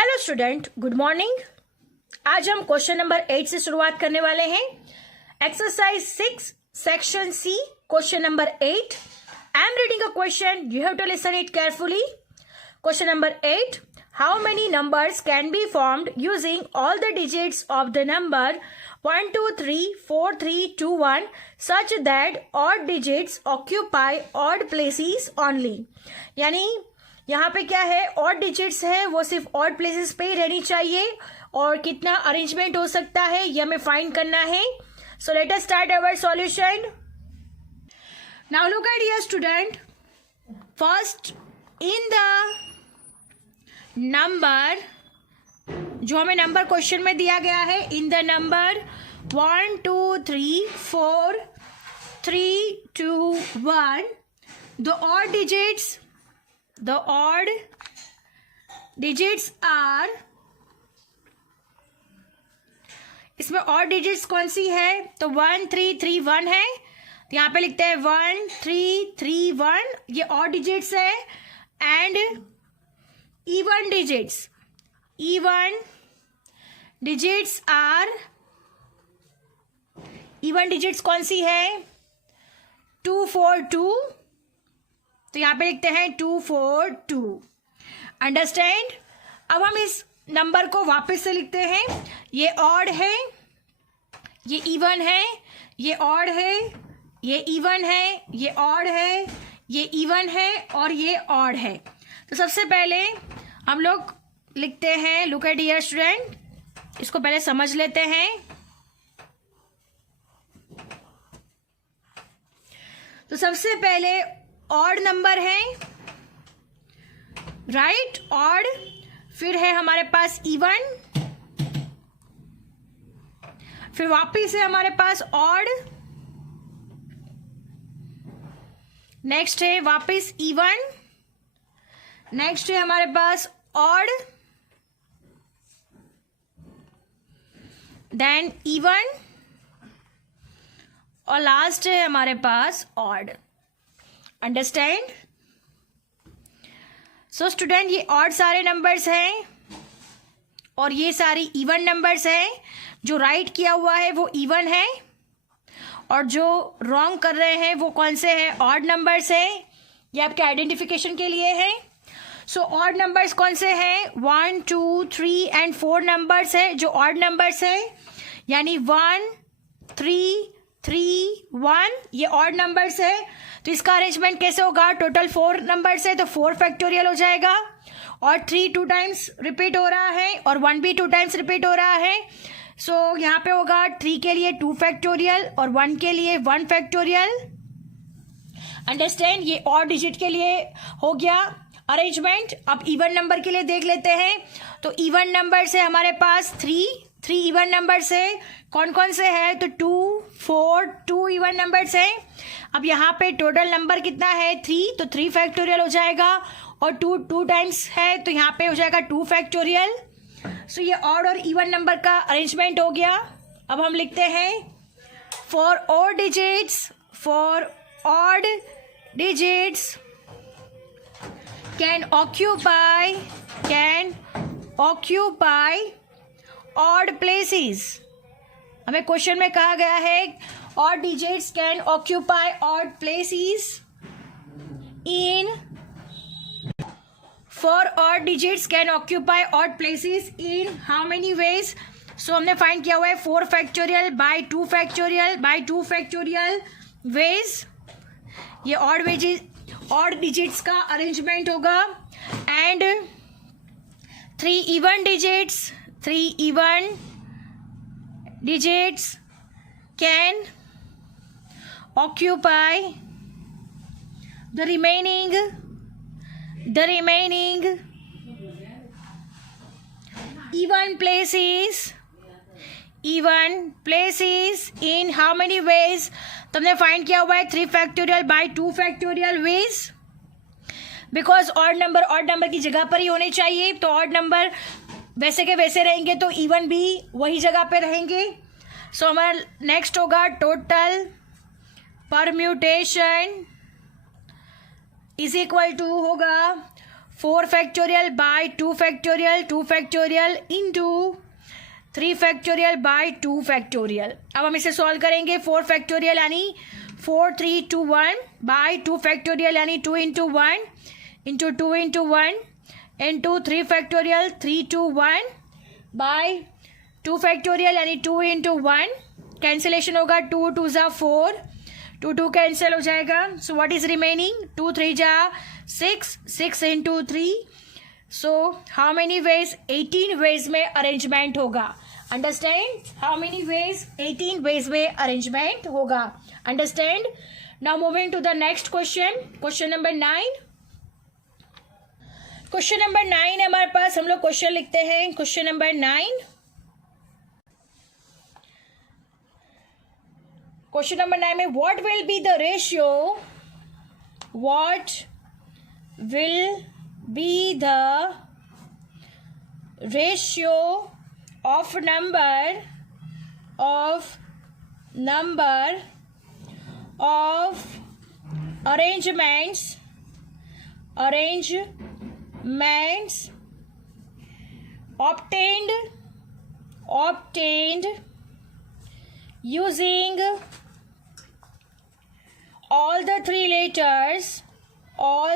Hello student, good morning. आज हम question number 8 से शुरुआत करने वाले हैं। Exercise 6 section C, question number 8। I am reading a question, you have to listen it carefully. Question number 8, how many numbers can be formed using all the digits of the number 1 2 3 4 3 2 1 such that odd digits occupy odd places only। यानी यहाँ पे क्या है, odd digits है वो सिर्फ odd places पे ही रहनी चाहिए और कितना अरेंजमेंट हो सकता है ये हमें फाइंड करना है। So let us start our solution. Now look at here student, first in the number, जो हमें नंबर क्वेश्चन में दिया गया है, in the number 1 2 3 4 3 2 1 the odd digits are, इसमें odd digits कौन सी है, तो 1 3 3 1 है, तो यहाँ पे लिखते हैं 1 3 3 1, ये odd digits है। And even digits are, even digits कौन सी है, 2 4 2, तो यहाँ पे लिखते हैं 2 4 2। अंडरस्टैंड। अब हम इस नंबर को वापस से लिखते हैं। ये ऑड है, ये इवन है, ये ऑड है, ये इवन है, ये ऑड है, ये इवन है और ये ऑड है। तो सबसे पहले हम लोग लिखते हैं, लुक एट हियर स्टूडेंट, इसको पहले समझ लेते हैं। तो सबसे पहले ऑड नंबर है, राइट, ऑड। फिर है हमारे पास इवन, फिर वापिस है हमारे पास ऑड, नेक्स्ट है वापिस इवन, नेक्स्ट है हमारे पास ऑड, देन इवन और लास्ट है हमारे पास ऑड। अंडरस्टैंड। सो स्टूडेंट, ये ऑड सारे नंबर्स हैं और ये सारी इवन नंबर्स हैं। जो राइट किया हुआ है वो इवन है और जो रॉन्ग कर रहे हैं वो कौन से हैं, ऑड नंबर्स हैं। ये आपके आइडेंटिफिकेशन के लिए है। सो ऑड नंबर्स कौन से हैं, 1 2 3 एंड 4 नंबर्स है जो ऑड नंबर्स है, यानी 1 3 3 1, ये ऑड नंबर्स है। तो इसका अरेंजमेंट कैसे होगा, टोटल 4 नंबर्स है तो 4 फैक्टोरियल हो जाएगा, और 3 2 टाइम्स रिपीट हो रहा है और 1 भी 2 टाइम्स रिपीट हो रहा है। सो यहाँ पे होगा 3 के लिए 2 फैक्टोरियल और 1 के लिए 1 फैक्टोरियल। अंडरस्टैंड। ये ऑड डिजिट के लिए हो गया अरेंजमेंट। अब इवन नंबर के लिए देख लेते हैं। तो इवन नंबर से हमारे पास 3 इवन नंबर्स है। कौन कौन से है, तो 2 4 2 इवन नंबर्स है। अब यहाँ पे टोटल नंबर कितना है, 3, तो 3 फैक्टोरियल हो जाएगा और 2 टाइम्स है तो यहाँ पे हो जाएगा 2 फैक्टोरियल। सो ये ऑड और इवन नंबर का अरेंजमेंट हो गया। अब हम लिखते हैं four odd digits can occupy odd places. हमें क्वेश्चन में कहा गया है odd digits can occupy odd places in, four odd digits can occupy odd places in how many ways. So हमने फाइंड किया हुआ है 4 फैक्टोरियल बाय 2 फैक्टोरियल वेज। ये ऑड डिजिट्स का अरेंजमेंट होगा। And 3 even digits can occupy the remaining even places in how many ways। तो हमने find किया हुआ है 3 factorial by 2 factorial veg, because odd number की जगह पर ही होने चाहिए। तो ऑड नंबर वैसे के वैसे रहेंगे तो इवन भी वही जगह पे रहेंगे। सो हमारा नेक्स्ट होगा total permutation is equal to होगा 4 factorial by 2 factorial, 2 factorial into 3 factorial by 2 factorial. अब हम इसे सॉल्व करेंगे। 4 फैक्टोरियल यानी 4 3 2 1 बाय 2 फैक्टोरियल यानी 2 into 1 into 2 into 1 into 3 factorial 3 2 1 by 2 factorial यानी 2 इंटू 1। कैंसिलेशन होगा, 2 2 ज़ा 4, 2 2 कैंसिल हो जाएगा। सो व्हाट इज रिमेनिंग, 2 3 जा 6, 6 into 3। So how many ways, 18 ways में अरेंजमेंट होगा। Understand, how many ways, 18 ways में अरेंजमेंट होगा। Understand. Now moving to the next question, question number 9। Question number 9 है हमारे पास। हम लोग क्वेश्चन लिखते हैं। क्वेश्चन नंबर 9, क्वेश्चन नंबर 9 में what will be the ratio, what will be the ratio of number of arrangements obtained using all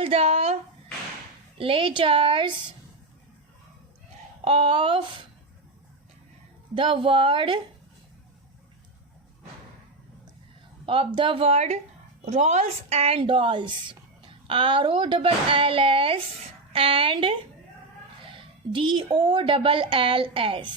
the letters of the word rolls and dolls, ROLLS and DOLLS।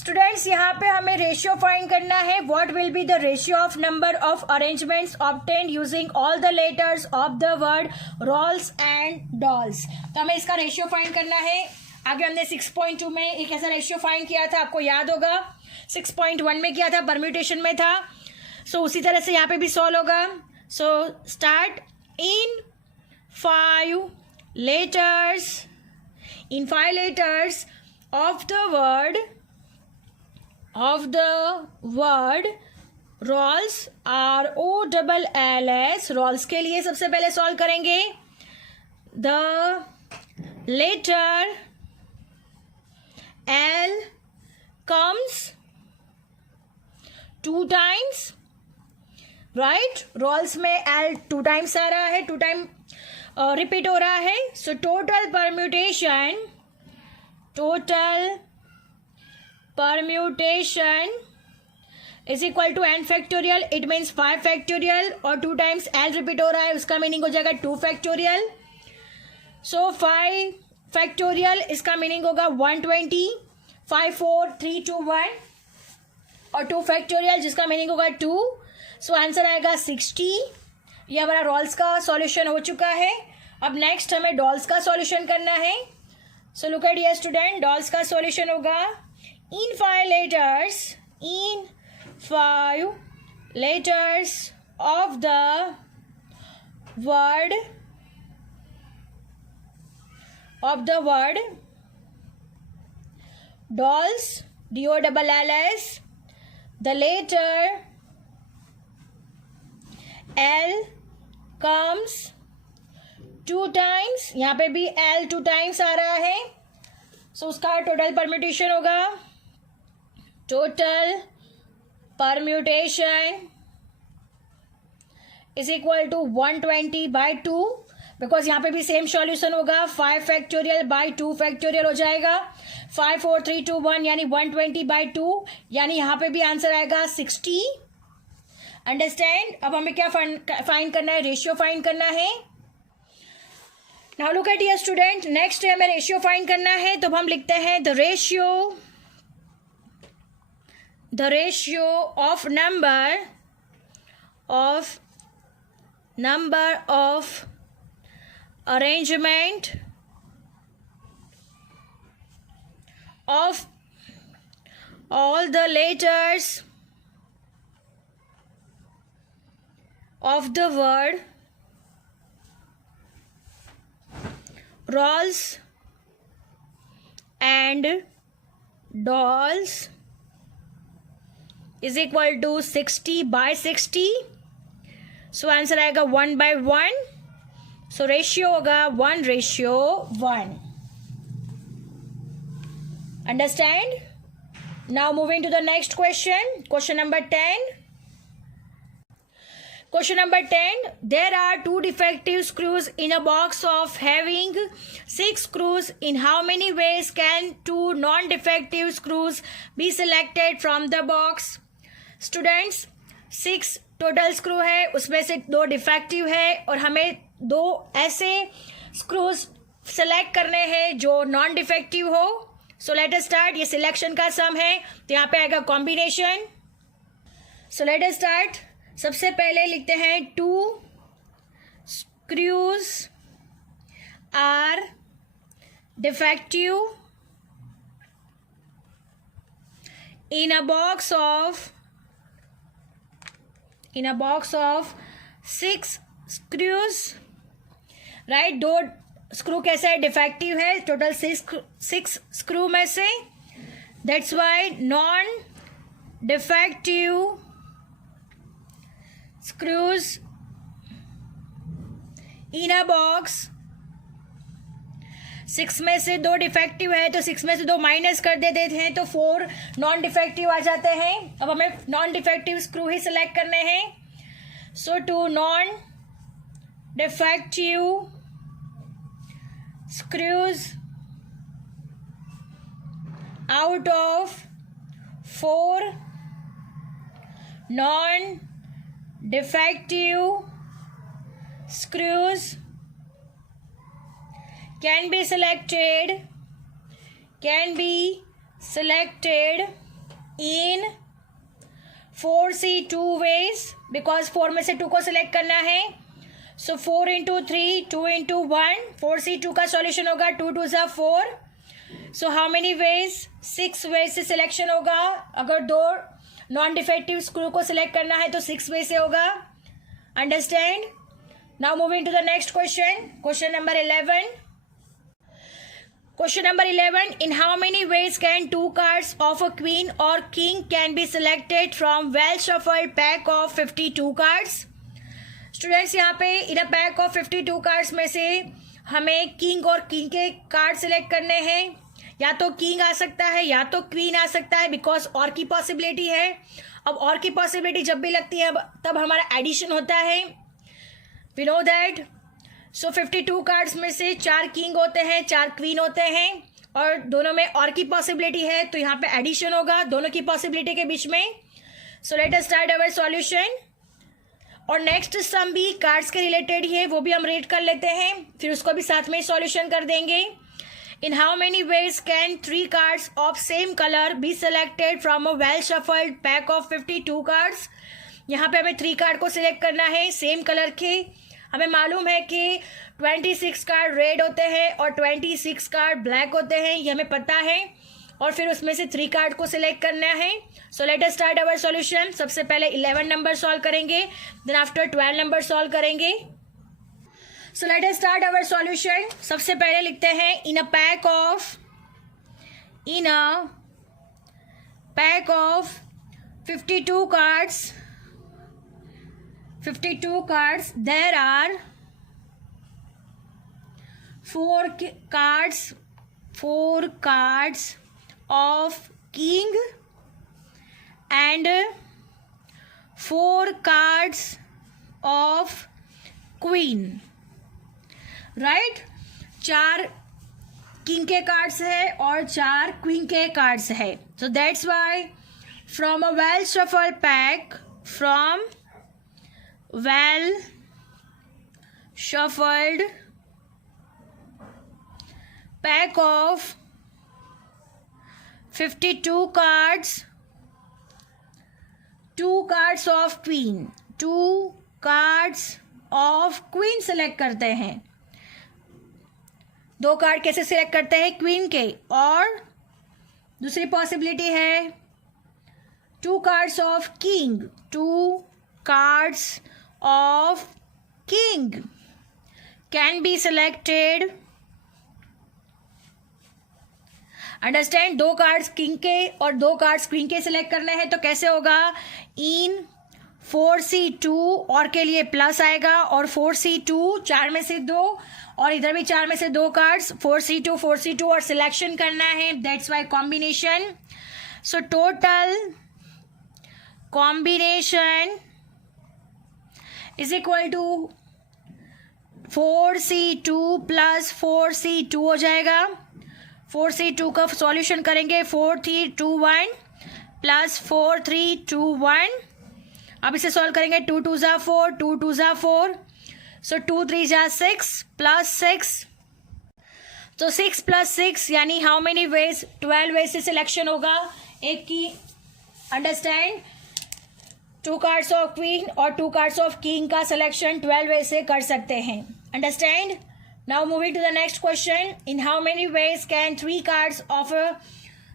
Students, यहाँ पे हमें ratio find करना है। What will be the ratio of number of arrangements obtained using all the letters of the word rolls and dolls. तो हमें इसका ratio find करना है। आगे हमने 6.2 में एक ऐसा रेशियो फाइंड किया था, आपको याद होगा। 6.1 में किया था, परम्यूटेशन में था। सो उसी तरह से यहाँ पे भी सॉल्व होगा। So start in 5 letters of the word rolls, ROLLS। rolls के लिए सबसे पहले सॉल्व करेंगे। the letter L comes 2 times, right? rolls में L 2 times आ रहा है, 2 टाइम रिपीट हो रहा है। So total permutation is equal to n factorial, it means 5 factorial, और 2 times L रिपीट हो रहा है, उसका मीनिंग हो जाएगा 2 factorial। सो 5 factorial इसका मीनिंग होगा 120, 5 4 3 2 1, और 2 factorial जिसका मीनिंग होगा 2। सो आंसर आएगा 60। ये हमारा रोल्स का सॉल्यूशन हो चुका है। अब नेक्स्ट हमें डॉल्स का सॉल्यूशन करना है। सो look at here student, dolls का सॉल्यूशन होगा in 5 letters of the word dolls, DOLLS, the letter L comes 2 times, यहाँ पे भी L 2 times आ रहा है। सो उसका टोटल परम्यूटेशन होगा, total permutation is equal to 120/2, because यहाँ पे भी सेम सॉल्यूशन होगा। 5 फैक्टोरियल बाय 2 फैक्टोरियल हो जाएगा। 5 4 3 2 1 यानी 120/2, यानी यहाँ पे भी आंसर आएगा 60। अंडरस्टैंड। अब हमें क्या फाइंड करना है, रेशियो फाइंड करना है। Now look at here student, next हमें रेशियो फाइंड करना है। तो हम लिखते हैं the ratio of number of arrangement of all the letters of the word rolls and dolls is equal to 60/60। So answer आएगा 1/1। सो रेशियो होगा 1:1. Understand? Now moving to the next question. Question number 10. Question number 10. There are 2 defective screws in a box of having 6 screws. In how many ways can 2 non-defective screws be selected from the box? Students, 6 total screw है, उसमें से 2 defective है और हमें 2 ऐसे screws select करने हैं जो नॉन डिफेक्टिव हो. So let us start. ये सिलेक्शन का सम है तो यहाँ पे आएगा combination. So let us start. सबसे पहले लिखते हैं 2 screws are defective in a box of 6 screws. Right, 2 screw कैसे है, डिफेक्टिव है. टोटल 6 स्क्रू में से. That's why non defective screws in a box. 6 में से 2 डिफेक्टिव है तो 6 में से 2 माइनस कर देते हैं तो 4 नॉन डिफेक्टिव आ जाते हैं. अब हमें नॉन डिफेक्टिव स्क्रू ही सिलेक्ट करने हैं. सो 2 non defective screws out of 4 non-defective screws can be selected in 4C 2 ways, because 4 में से 2 को सिलेक्ट करना है. सो 4 into 3, 2 into 1, 4C 2 का सॉल्यूशन होगा. 2 2s are 4. So how many ways, 6 ways से सिलेक्शन होगा. अगर 2 नॉन डिफेक्टिव स्क्रू को सिलेक्ट करना है तो 6 वे से होगा. Understand? Now moving to the next question. Question number 11. Question number 11. In how many ways can 2 cards of a queen or king can be selected from well shuffled pack of 52 cards? Students, यहाँ पे इन a pack of 52 cards में से हमें king और queen के card select करने हैं. या तो किंग आ सकता है या तो क्वीन आ सकता है, बिकॉज और की पॉसिबिलिटी है. अब और की पॉसिबिलिटी जब भी लगती है तब हमारा एडिशन होता है. We know that. So 52 cards में से 4 किंग होते हैं, 4 क्वीन होते हैं और दोनों में और की पॉसिबिलिटी है तो यहाँ पे एडिशन होगा दोनों की पॉसिबिलिटी के बीच में. सो let us start our solution. और नेक्स्ट सम भी कार्ड्स के रिलेटेड ही है, वो भी हम रीड कर लेते हैं, फिर उसको भी साथ में ही सॉल्यूशन कर देंगे. इन how many ways can 3 cards of same colour be selected from a well shuffled pack of 52 cards. यहाँ पे हमें 3 कार्ड को सिलेक्ट करना है सेम कलर के. हमें मालूम है कि 26 कार्ड रेड होते हैं और 26 कार्ड ब्लैक होते हैं, ये हमें पता है. और फिर उसमें से 3 कार्ड को सिलेक्ट करना है. So let us start our solution. सबसे पहले 11 नंबर सॉल्व करेंगे, देन आफ्टर 12 नंबर सॉल्व करेंगे. So let us start our solution. सबसे पहले लिखते हैं in a pack of 52 cards there are 4 cards of king and 4 cards of queen. Right, 4 king के cards है और 4 क्वीन के कार्ड्स है. So that's why from a well shuffled pack, from well shuffled pack of 52 cards, 2 cards of queen, 2 cards of queen select करते हैं. 2 card कैसे select करते हैं, क्वीन के. और दूसरी पॉसिबिलिटी है 2 cards of king, 2 cards of king can be selected. Understand? 2 cards king के और 2 कार्ड्स क्वीन के सिलेक्ट करने हैं तो कैसे होगा, इन 4C2 और के लिए प्लस आएगा और 4C2 4 में से 2 और इधर भी 4 में से 2 कार्ड्स 4C2 और सिलेक्शन करना है, that's why combination. So total combination is equal to 4C2 plus 4C2 हो जाएगा. 4C2 का सॉल्यूशन करेंगे 4321 प्लस 4321. अब इसे सॉल्व करेंगे 2 2 ज़ा 4 2 2 ज़ा 4. सो 2 3 ज़ा 6 प्लस 6. तो 6 प्लस 6 यानी हाउ मेनी वेज 12 वेज से सिलेक्शन होगा एक की. अंडरस्टैंड. 2 कार्ड्स ऑफ क्वीन और 2 कार्ड्स ऑफ किंग का सिलेक्शन 12 वेज से कर सकते हैं. Understand. Now moving to the next question. In how many ways can 3 cards of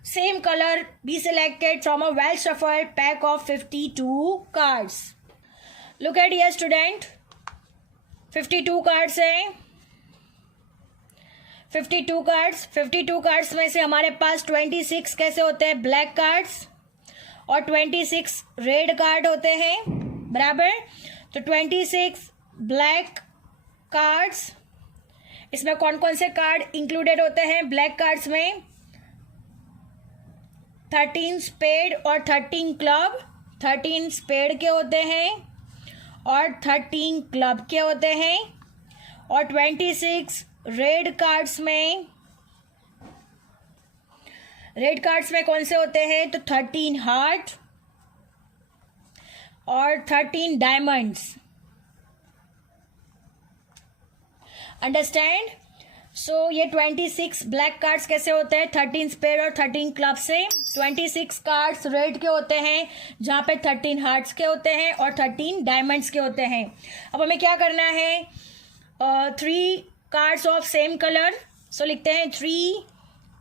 same color be selected from a well shuffled pack of 52 cards. Look at here student, 52 cards हैं. 52 cards में से हमारे पास 26 कैसे होते हैं black cards और 26 red card होते हैं. बराबर. तो 26 ब्लैक कार्ड्स, इसमें कौन कौन से कार्ड इंक्लूडेड होते हैं ब्लैक कार्ड्स में? 13 स्पेड और 13 क्लब. 13 स्पेड के होते हैं और 13 क्लब के होते हैं. और 26 रेड कार्ड्स में कौन से होते हैं? तो 13 हार्ट और 13 डायमंड्स. अंडरस्टैंड. सो ये 26 ब्लैक कार्ड्स कैसे होते हैं? 13 स्पेड और 13 क्लब से. 26 कार्ड्स रेड के होते हैं जहाँ पे 13 हार्ट्स के होते हैं और 13 डायमंड्स के होते हैं. अब हमें क्या करना है? 3 कार्ड्स ऑफ सेम कलर. सो लिखते हैं 3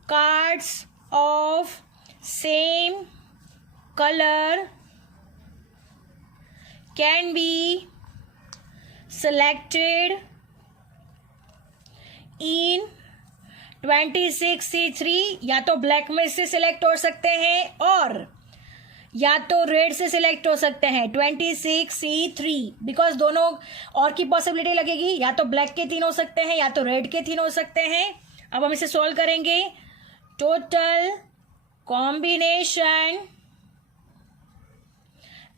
cards of same colour can be selected in 26C3. या तो ब्लैक में से सिलेक्ट हो सकते हैं और या तो रेड से सिलेक्ट हो सकते हैं 26C3. बिकॉज दोनों और की पॉसिबिलिटी लगेगी. या तो ब्लैक के 3 हो सकते हैं या तो रेड के 3 हो सकते हैं. अब हम इसे सॉल्व करेंगे. Total combination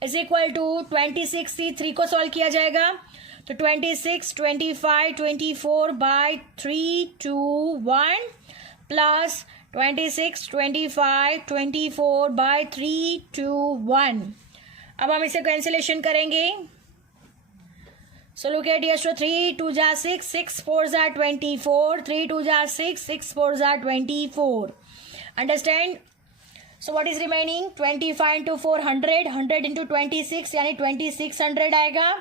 is equal to 26C3 को सॉल्व किया जाएगा. तो 26, 25, 24 बाय 3, 2, 1 प्लस 26, 25, 24 बाय 3, 2, 1. अब हम इसे कैंसिलेशन करेंगे. So look at here. So 3 2 ज़ा 6, 6 4 ज़ा 24, 3 2 ज़ा 6, 6 4 ज़ा 24. Understand. So what is remaining? 25 into 4 100, 100 into 26 यानी 2600 आएगा.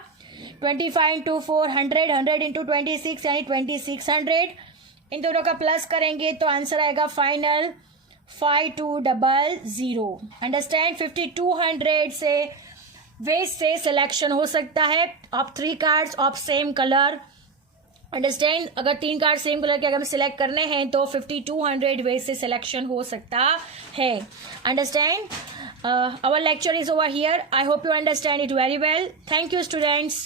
25 इंटू 4 100, 100 इंटू 26 यानी 2600. इन दोनों का प्लस करेंगे तो आंसर आएगा फाइनल 5200. अंडरस्टैंड. 5200 से वेज से सिलेक्शन हो सकता है of 3 cards of same colour. Understand. अगर 3 कार्ड सेम कलर के अगर हमें सिलेक्ट करने हैं तो 5200 वेज से सिलेक्शन हो सकता है. Understand. Our lecture is over here. I hope you understand it very well. Thank you students.